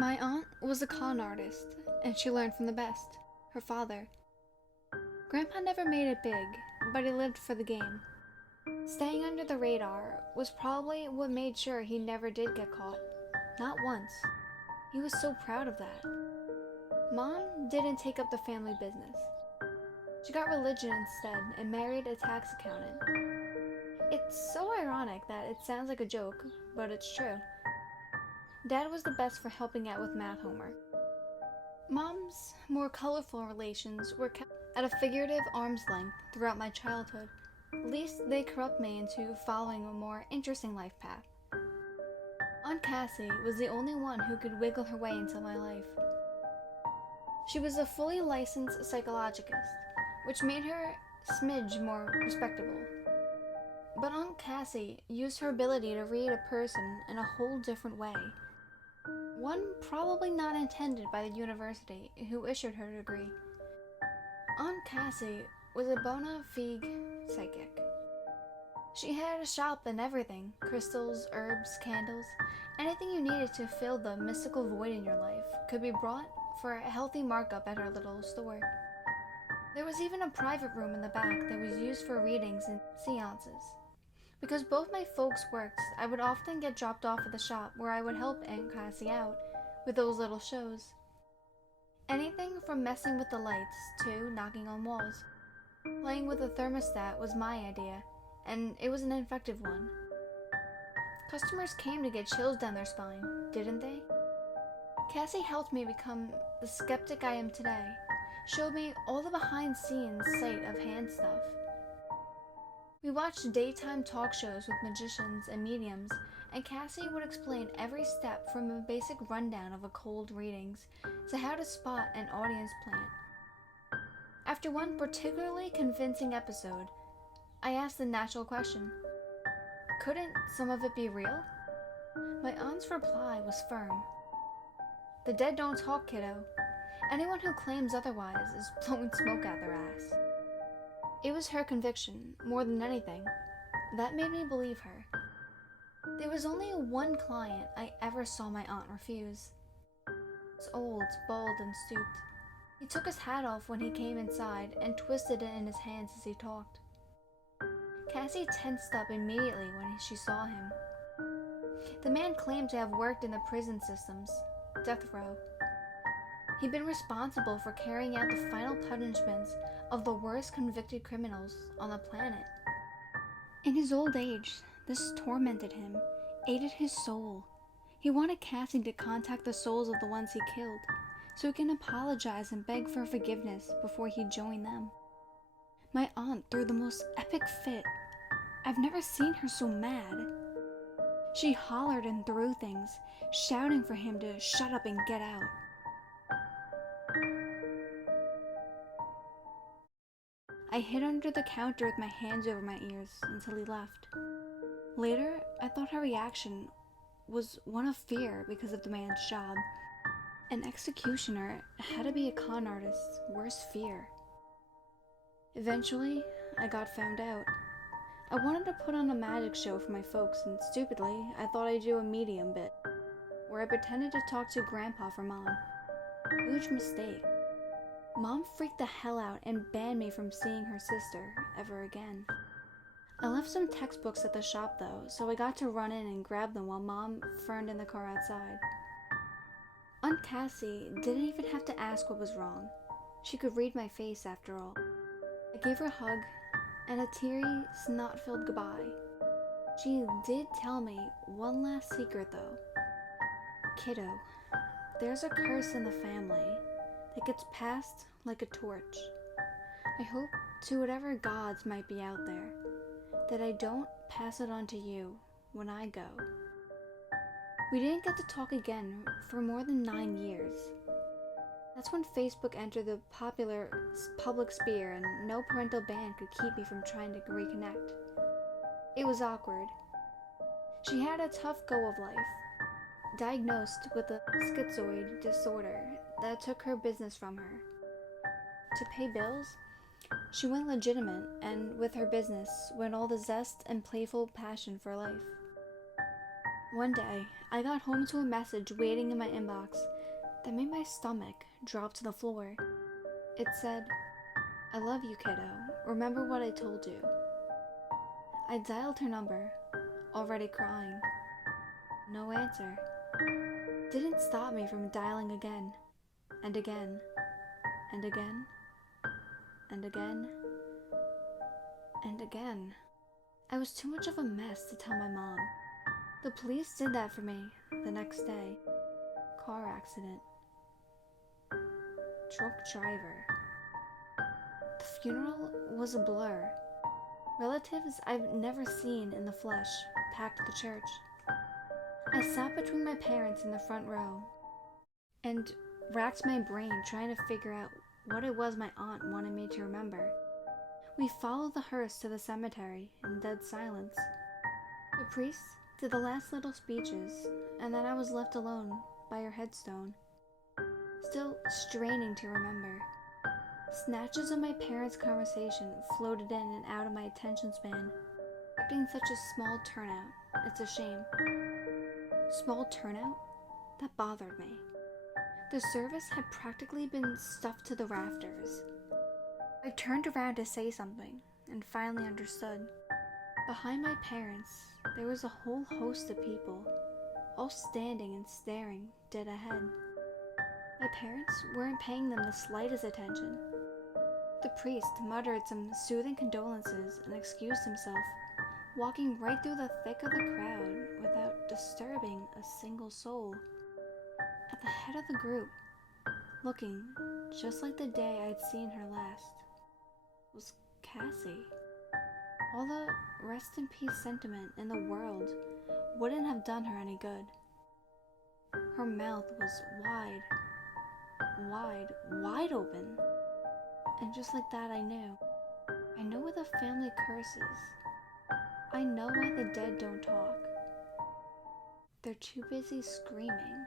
My aunt was a con artist, and she learned from the best, her father. Grandpa never made it big, but he lived for the game. Staying under the radar was probably what made sure he never did get caught. Not once. He was so proud of that. Mom didn't take up the family business. She got religion instead and married a tax accountant. It's so ironic that it sounds like a joke, but it's true. Dad was the best for helping out with math homework. Mom's more colorful relations were kept at a figurative arm's length throughout my childhood. At least they corrupt me into following a more interesting life path. Aunt Cassie was the only one who could wiggle her way into my life. She was a fully licensed psychologist, which made her a smidge more respectable. But Aunt Cassie used her ability to read a person in a whole different way. One probably not intended by the university who issued her degree. Aunt Cassie was a bona fide psychic. She had a shop and everything: crystals, herbs, candles. Anything you needed to fill the mystical void in your life could be brought for a healthy markup at her little store. There was even a private room in the back that was used for readings and seances. Because both my folks worked, I would often get dropped off at the shop where I would help Aunt Cassie out with those little shows. Anything from messing with the lights to knocking on walls. Playing with a thermostat was my idea, and it was an effective one. Customers came to get chills down their spine, didn't they? Cassie helped me become the skeptic I am today, showed me all the behind-scenes sight of hand stuff. We watched daytime talk shows with magicians and mediums, and Cassie would explain every step from a basic rundown of occult readings to how to spot an audience plant. After one particularly convincing episode, I asked the natural question: couldn't some of it be real? My aunt's reply was firm. The dead don't talk, kiddo. Anyone who claims otherwise is blowing smoke out their ass. It was her conviction, more than anything, that made me believe her. There was only one client I ever saw my aunt refuse. He was old, bald, and stooped. He took his hat off when he came inside and twisted it in his hands as he talked. Cassie tensed up immediately when she saw him. The man claimed to have worked in the prison systems, death row. He'd been responsible for carrying out the final punishments of the worst convicted criminals on the planet. In his old age, this tormented him, ate at his soul. He wanted Cassie to contact the souls of the ones he killed, so he can apologize and beg for forgiveness before he joined them. My aunt threw the most epic fit. I've never seen her so mad. She hollered and threw things, shouting for him to shut up and get out. I hid under the counter with my hands over my ears until he left. Later, I thought her reaction was one of fear because of the man's job. An executioner had to be a con artist's worst fear. Eventually, I got found out. I wanted to put on a magic show for my folks, and stupidly, I thought I'd do a medium bit, where I pretended to talk to Grandpa for Mom. Huge mistake. Mom freaked the hell out and banned me from seeing her sister ever again. I left some textbooks at the shop though, so I got to run in and grab them while Mom ferned in the car outside. Aunt Cassie didn't even have to ask what was wrong. She could read my face after all. I gave her a hug and a teary, snot-filled goodbye. She did tell me one last secret though. Kiddo, there's a curse in the family that gets passed like a torch. I hope to whatever gods might be out there that I don't pass it on to you when I go. We didn't get to talk again for more than 9 years. That's when Facebook entered the popular public sphere and no parental ban could keep me from trying to reconnect. It was awkward. She had a tough go of life, diagnosed with a schizoid disorder that took her business from her. To pay bills, she went legitimate, and with her business went all the zest and playful passion for life. One day, I got home to a message waiting in my inbox that made my stomach drop to the floor. It said, "I love you, kiddo. Remember what I told you." I dialed her number, already crying. No answer. Didn't stop me from dialing again, and again, and again, and again, and again. I was too much of a mess to tell my mom. The police did that for me the next day. Car accident. Drunk driver. The funeral was a blur. Relatives I've never seen in the flesh packed the church. I sat between my parents in the front row and racked my brain trying to figure out what it was my aunt wanted me to remember. We followed the hearse to the cemetery in dead silence. The priest did the last little speeches, and then I was left alone by her headstone, still straining to remember. Snatches of my parents' conversation floated in and out of my attention span. Expecting such a small turnout, it's a shame. Small turnout? That bothered me. The service had practically been stuffed to the rafters. I turned around to say something, and finally understood. Behind my parents, there was a whole host of people, all standing and staring dead ahead. My parents weren't paying them the slightest attention. The priest muttered some soothing condolences and excused himself, walking right through the thick of the crowd without disturbing a single soul. At the head of the group, looking just like the day I'd seen her last, was Cassie. All the rest in peace sentiment in the world wouldn't have done her any good. Her mouth was wide open. And just like that, I knew where the family curse is. I know why the dead don't talk. They're too busy screaming.